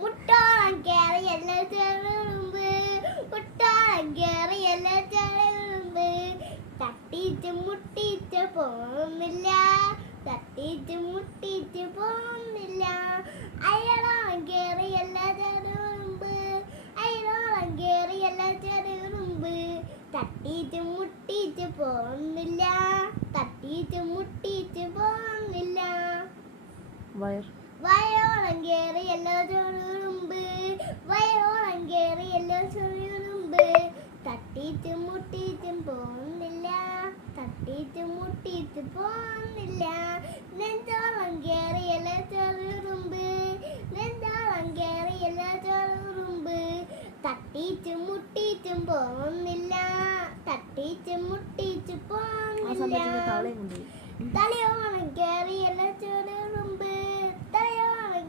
മുട്ടോളം കേറിയല്ല ചെറുമ്പ്, മുട്ടോളം കേറിയല്ല ചെറുമ്പ്, തട്ടിച്ച് മുട്ടിച്ച് പോകുന്നില്ല, തട്ടിച്ച് മുട്ടിച്ച് പോകുന്നില്ല. അയലോളം കേറിയല്ല ചെറുമ്പ്, അയലോളം കേറിയല്ല ചെറുമ്പ്, തട്ടിച്ച് മുട്ടിച്ച് പോകുന്നില്ല, തട്ടിച്ച് മുട്ടിച്ച് പോകുന്നില്ല. വയറോളം കേറിയല്ല ചെറുമ്പ്, വയറോളം കേറിയല്ല ചെറുമ്പ്, തട്ടിച്ച് മുട്ടിച്ചും പോകുന്നില്ല, തട്ടിച്ച് മുട്ടിച്ച് പോകുന്നില്ല. നെഞ്ചോളം കേറിയല്ല ചെറുമ്പ്, നെഞ്ചോളം കേറിയല്ല ചെറുമ്പ്, തട്ടിച്ച് മുട്ടിച്ചും പോകുന്നില്ല, തട്ടിച്ച് മുട്ടിച്ച് പോകുന്നില്ല. തലയോ